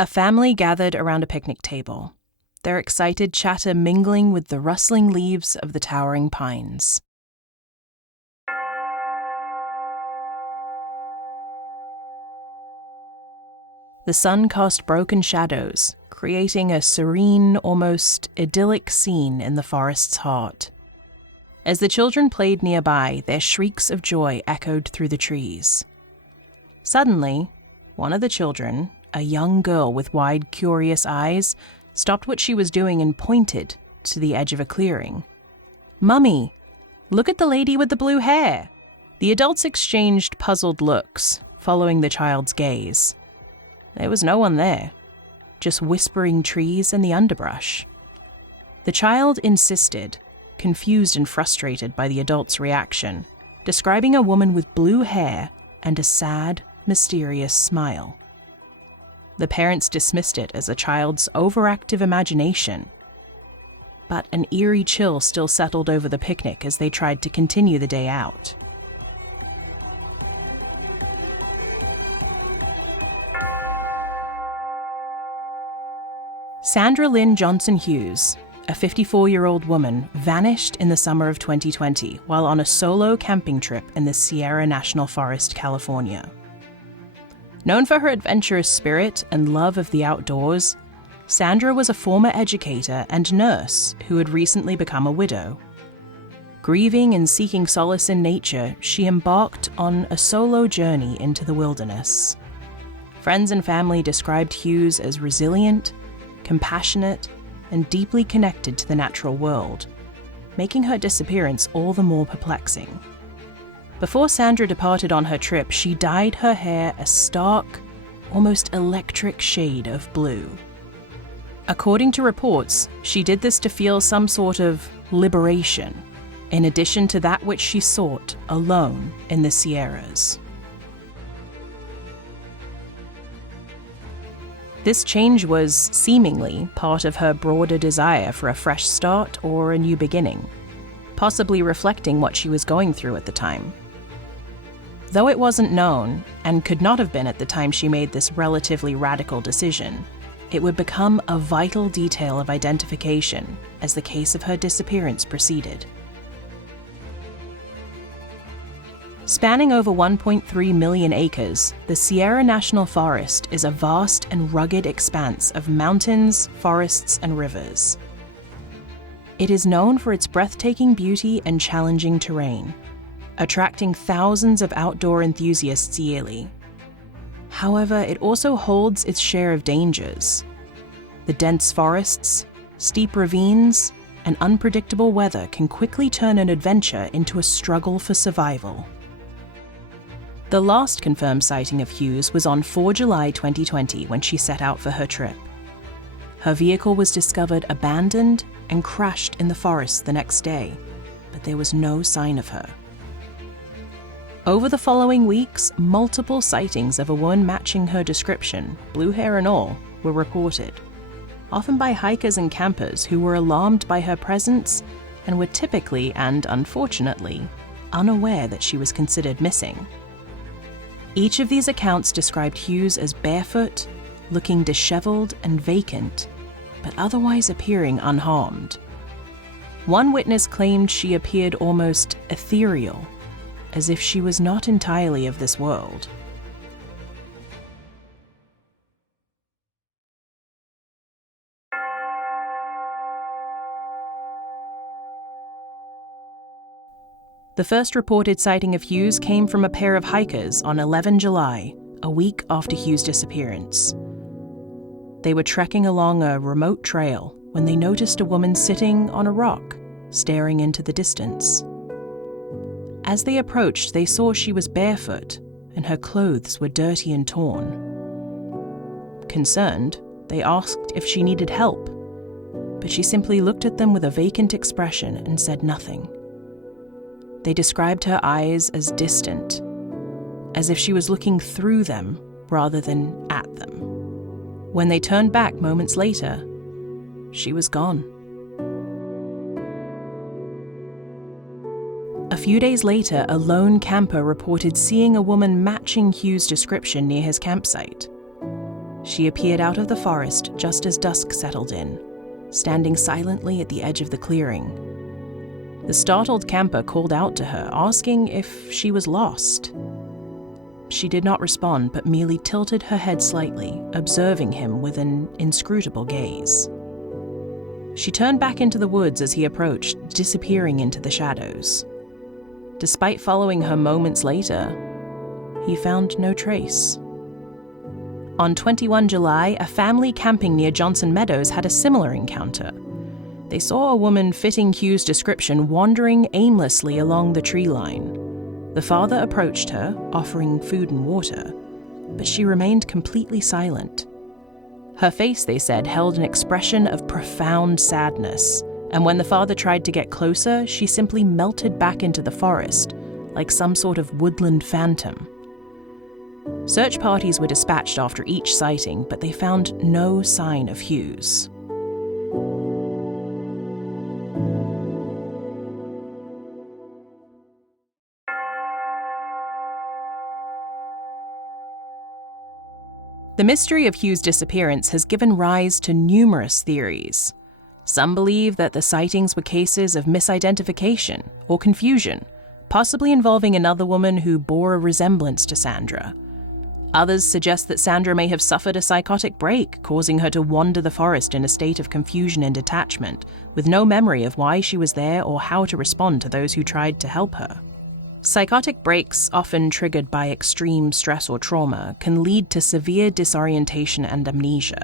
A family gathered around a picnic table, their excited chatter mingling with the rustling leaves of the towering pines. The sun cast broken shadows, creating a serene, almost idyllic scene in the forest's heart. As the children played nearby, their shrieks of joy echoed through the trees. Suddenly, one of the children, a young girl with wide, curious eyes, stopped what she was doing and pointed to the edge of a clearing. "Mummy, look at the lady with the blue hair." The adults exchanged puzzled looks, following the child's gaze. There was no one there, just whispering trees and the underbrush. The child insisted, confused and frustrated by the adult's reaction, describing a woman with blue hair and a sad, mysterious smile. The parents dismissed it as a child's overactive imagination. But an eerie chill still settled over the picnic as they tried to continue the day out. Sandra Lynn Johnson Hughes, a 54-year-old woman, vanished in the summer of 2020 while on a solo camping trip in the Sierra National Forest, California. Known for her adventurous spirit and love of the outdoors, Sandra was a former educator and nurse who had recently become a widow. Grieving and seeking solace in nature, she embarked on a solo journey into the wilderness. Friends and family described Hughes as resilient, compassionate, and deeply connected to the natural world, making her disappearance all the more perplexing. Before Sandra departed on her trip, she dyed her hair a stark, almost electric shade of blue. According to reports, she did this to feel some sort of liberation, in addition to that which she sought alone in the Sierras. This change was seemingly part of her broader desire for a fresh start or a new beginning, possibly reflecting what she was going through at the time. Though it wasn't known, and could not have been at the time she made this relatively radical decision, it would become a vital detail of identification as the case of her disappearance proceeded. Spanning over 1.3 million acres, the Sierra National Forest is a vast and rugged expanse of mountains, forests, and rivers. It is known for its breathtaking beauty and challenging terrain, attracting thousands of outdoor enthusiasts yearly. However, it also holds its share of dangers. The dense forests, steep ravines, and unpredictable weather can quickly turn an adventure into a struggle for survival. The last confirmed sighting of Hughes was on 4 July 2020 when she set out for her trip. Her vehicle was discovered abandoned and crashed in the forest the next day, but there was no sign of her. Over the following weeks, multiple sightings of a woman matching her description, blue hair and all, were reported, often by hikers and campers who were alarmed by her presence and were typically and unfortunately unaware that she was considered missing. Each of these accounts described Hughes as barefoot, looking disheveled and vacant, but otherwise appearing unharmed. One witness claimed she appeared almost ethereal, as if she was not entirely of this world. The first reported sighting of Hughes came from a pair of hikers on 11 July, a week after Hughes' disappearance. They were trekking along a remote trail when they noticed a woman sitting on a rock, staring into the distance. As they approached, they saw she was barefoot, and her clothes were dirty and torn. Concerned, they asked if she needed help, but she simply looked at them with a vacant expression and said nothing. They described her eyes as distant, as if she was looking through them rather than at them. When they turned back moments later, she was gone. A few days later, a lone camper reported seeing a woman matching Hughes' description near his campsite. She appeared out of the forest just as dusk settled in, standing silently at the edge of the clearing. The startled camper called out to her, asking if she was lost. She did not respond, but merely tilted her head slightly, observing him with an inscrutable gaze. She turned back into the woods as he approached, disappearing into the shadows. Despite following her moments later, he found no trace. On 21 July, a family camping near Johnson Meadows had a similar encounter. They saw a woman fitting Hughes' description wandering aimlessly along the tree line. The father approached her, offering food and water, but she remained completely silent. Her face, they said, held an expression of profound sadness, and when the father tried to get closer, she simply melted back into the forest, like some sort of woodland phantom. Search parties were dispatched after each sighting, but they found no sign of Hughes. The mystery of Hughes' disappearance has given rise to numerous theories. Some believe that the sightings were cases of misidentification or confusion, possibly involving another woman who bore a resemblance to Sandra. Others suggest that Sandra may have suffered a psychotic break, causing her to wander the forest in a state of confusion and detachment, with no memory of why she was there or how to respond to those who tried to help her. Psychotic breaks, often triggered by extreme stress or trauma, can lead to severe disorientation and amnesia.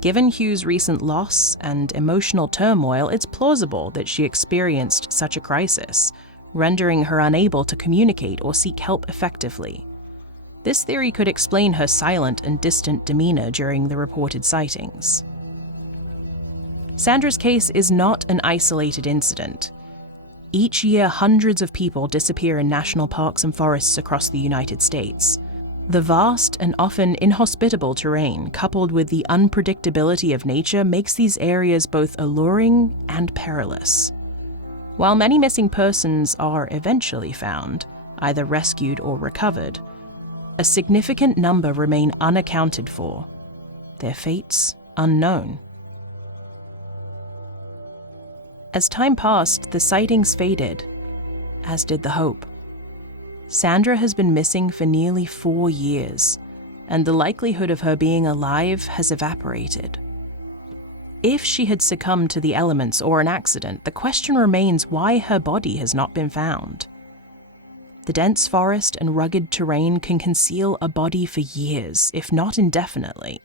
Given Hughes' recent loss and emotional turmoil, it's plausible that she experienced such a crisis, rendering her unable to communicate or seek help effectively. This theory could explain her silent and distant demeanor during the reported sightings. Sandra's case is not an isolated incident. Each year, hundreds of people disappear in national parks and forests across the United States. The vast and often inhospitable terrain, coupled with the unpredictability of nature, makes these areas both alluring and perilous. While many missing persons are eventually found, either rescued or recovered, a significant number remain unaccounted for, their fates unknown. As time passed, the sightings faded, as did the hope. Sandra has been missing for nearly 4 years, and the likelihood of her being alive has evaporated. If she had succumbed to the elements or an accident, the question remains why her body has not been found. The dense forest and rugged terrain can conceal a body for years, if not indefinitely.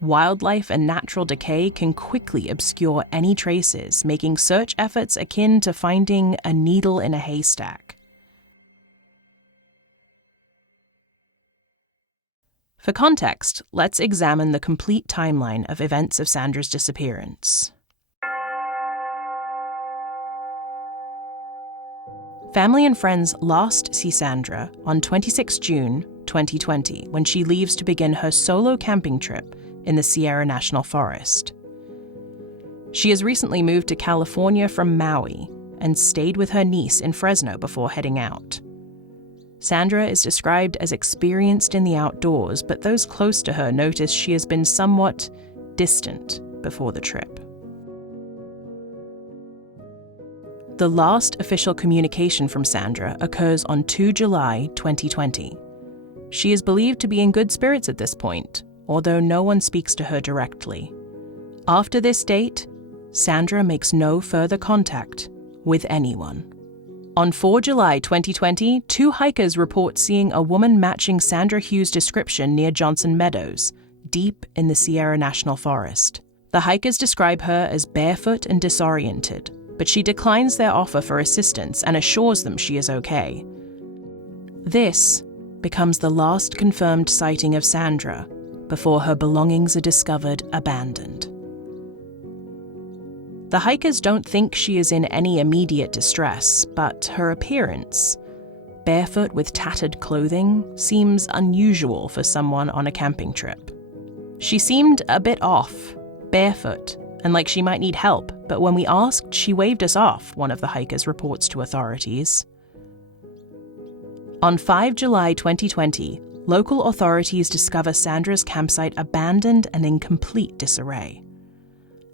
Wildlife and natural decay can quickly obscure any traces, making search efforts akin to finding a needle in a haystack. For context, let's examine the complete timeline of events of Sandra's disappearance. Family and friends last see Sandra on 26 June 2020 when she leaves to begin her solo camping trip in the Sierra National Forest. She has recently moved to California from Maui and stayed with her niece in Fresno before heading out. Sandra is described as experienced in the outdoors, but those close to her notice she has been somewhat distant before the trip. The last official communication from Sandra occurs on 2 July 2020. She is believed to be in good spirits at this point, although no one speaks to her directly. After this date, Sandra makes no further contact with anyone. On 4 July 2020, 2 hikers report seeing a woman matching Sandra Hughes' description near Johnson Meadows, deep in the Sierra National Forest. The hikers describe her as barefoot and disoriented, but she declines their offer for assistance and assures them she is okay. This becomes the last confirmed sighting of Sandra before her belongings are discovered abandoned. The hikers don't think she is in any immediate distress, but her appearance, barefoot with tattered clothing, seems unusual for someone on a camping trip. She seemed a bit off, barefoot, and like she might need help, but when we asked, she waved us off, one of the hikers reports to authorities. On 5 July 2020, local authorities discover Sandra's campsite abandoned and in complete disarray.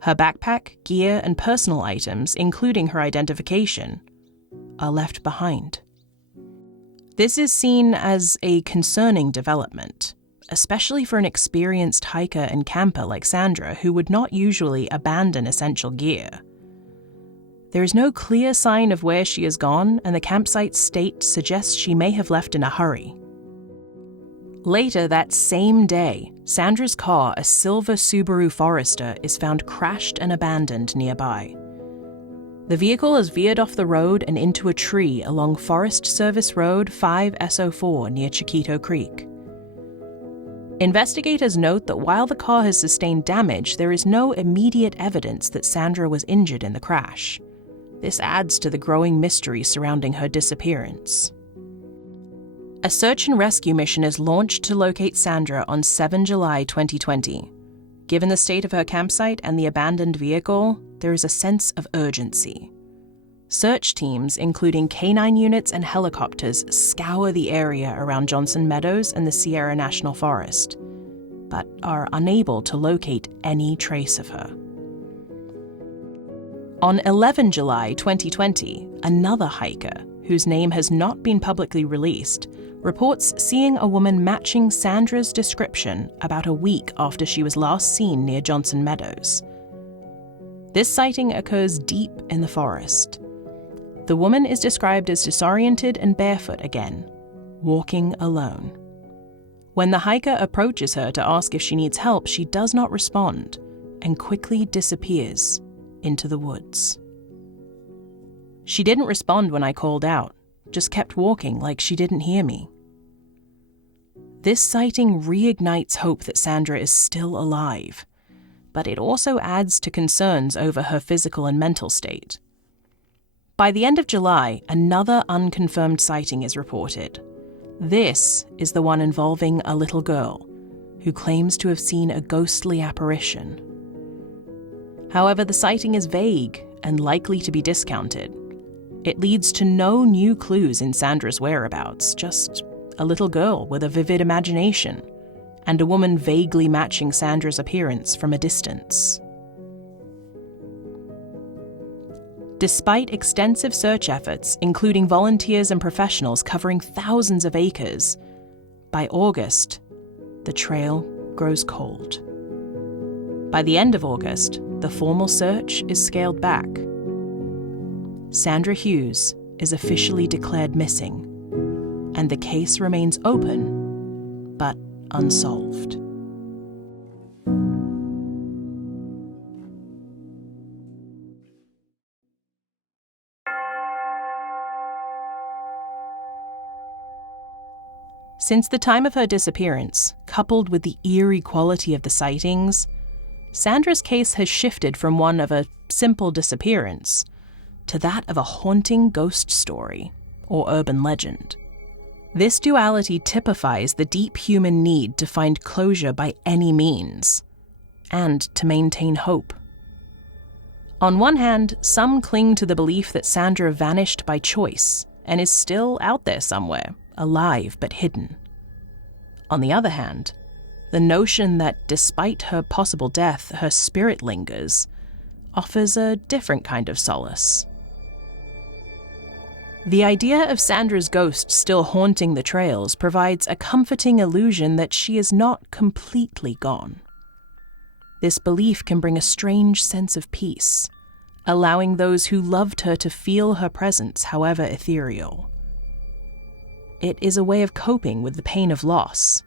Her backpack, gear, and personal items, including her identification, are left behind. This is seen as a concerning development, especially for an experienced hiker and camper like Sandra, who would not usually abandon essential gear. There is no clear sign of where she has gone, and the campsite's state suggests she may have left in a hurry. Later that same day, Sandra's car, a silver Subaru Forester, is found crashed and abandoned nearby. The vehicle is veered off the road and into a tree along Forest Service Road 5SO4 near Chiquito Creek. Investigators note that while the car has sustained damage, there is no immediate evidence that Sandra was injured in the crash. This adds to the growing mystery surrounding her disappearance. A search and rescue mission is launched to locate Sandra on 7 July 2020. Given the state of her campsite and the abandoned vehicle, there is a sense of urgency. Search teams, including canine units and helicopters, scour the area around Johnson Meadows and the Sierra National Forest, but are unable to locate any trace of her. On 11 July 2020, another hiker, whose name has not been publicly released, reports seeing a woman matching Sandra's description about a week after she was last seen near Johnson Meadows. This sighting occurs deep in the forest. The woman is described as disoriented and barefoot again, walking alone. When the hiker approaches her to ask if she needs help, she does not respond and quickly disappears into the woods. She didn't respond when I called out, just kept walking like she didn't hear me. This sighting reignites hope that Sandra is still alive, but it also adds to concerns over her physical and mental state. By the end of July, another unconfirmed sighting is reported. This is the one involving a little girl who claims to have seen a ghostly apparition. However, the sighting is vague and likely to be discounted. It leads to no new clues in Sandra's whereabouts, just a little girl with a vivid imagination, and a woman vaguely matching Sandra's appearance from a distance. Despite extensive search efforts, including volunteers and professionals covering thousands of acres, by August, the trail grows cold. By the end of August, the formal search is scaled back. Sandra Hughes is officially declared missing, and the case remains open, but unsolved. Since the time of her disappearance, coupled with the eerie quality of the sightings, Sandra's case has shifted from one of a simple disappearance to that of a haunting ghost story or urban legend. This duality typifies the deep human need to find closure by any means, and to maintain hope. On one hand, some cling to the belief that Sandra vanished by choice and is still out there somewhere, alive but hidden. On the other hand, the notion that despite her possible death, her spirit lingers, offers a different kind of solace. The idea of Sandra's ghost still haunting the trails provides a comforting illusion that she is not completely gone. This belief can bring a strange sense of peace, allowing those who loved her to feel her presence, however ethereal. It is a way of coping with the pain of loss,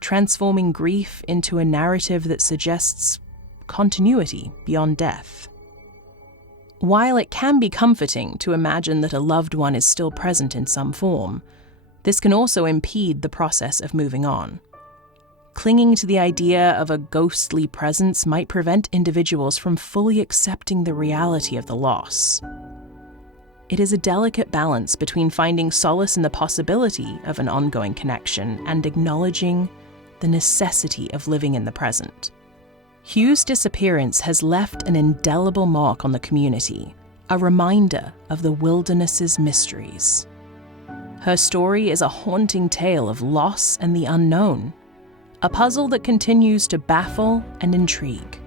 transforming grief into a narrative that suggests continuity beyond death. While it can be comforting to imagine that a loved one is still present in some form, this can also impede the process of moving on. Clinging to the idea of a ghostly presence might prevent individuals from fully accepting the reality of the loss. It is a delicate balance between finding solace in the possibility of an ongoing connection and acknowledging the necessity of living in the present. Hughes' disappearance has left an indelible mark on the community, a reminder of the wilderness's mysteries. Her story is a haunting tale of loss and the unknown, a puzzle that continues to baffle and intrigue.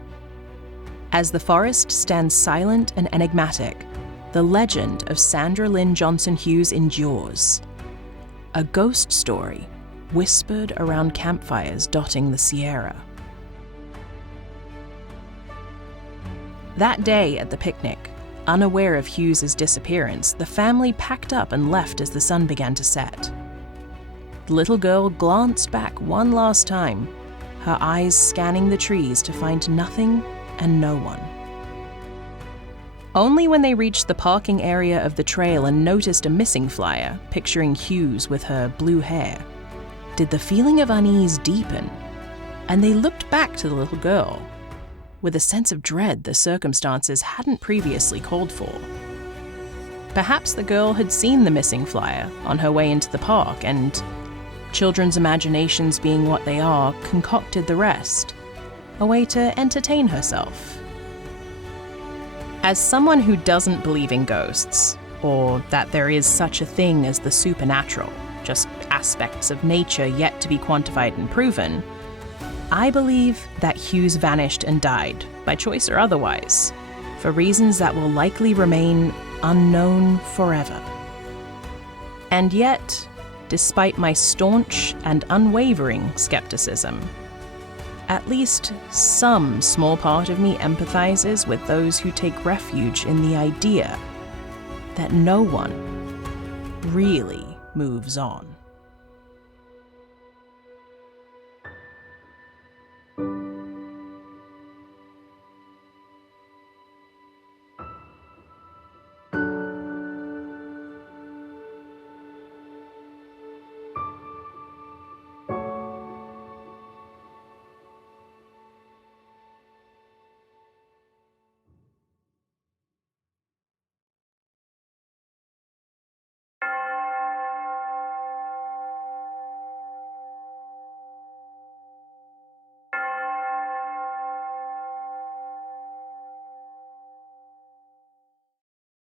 As the forest stands silent and enigmatic, the legend of Sandra Lynn Johnson Hughes endures. A ghost story whispered around campfires dotting the Sierra. That day at the picnic, unaware of Hughes's disappearance, the family packed up and left as the sun began to set. The little girl glanced back one last time, her eyes scanning the trees to find nothing and no one. Only when they reached the parking area of the trail and noticed a missing flyer picturing Hughes with her blue hair did the feeling of unease deepen, and they looked back to the little girl with a sense of dread the circumstances hadn't previously called for. Perhaps the girl had seen the missing flyer on her way into the park and, children's imaginations being what they are, concocted the rest, a way to entertain herself. As someone who doesn't believe in ghosts, or that there is such a thing as the supernatural, just aspects of nature yet to be quantified and proven, I believe that Hughes vanished and died, by choice or otherwise, for reasons that will likely remain unknown forever. And yet, despite my staunch and unwavering skepticism, at least some small part of me empathizes with those who take refuge in the idea that no one really moves on.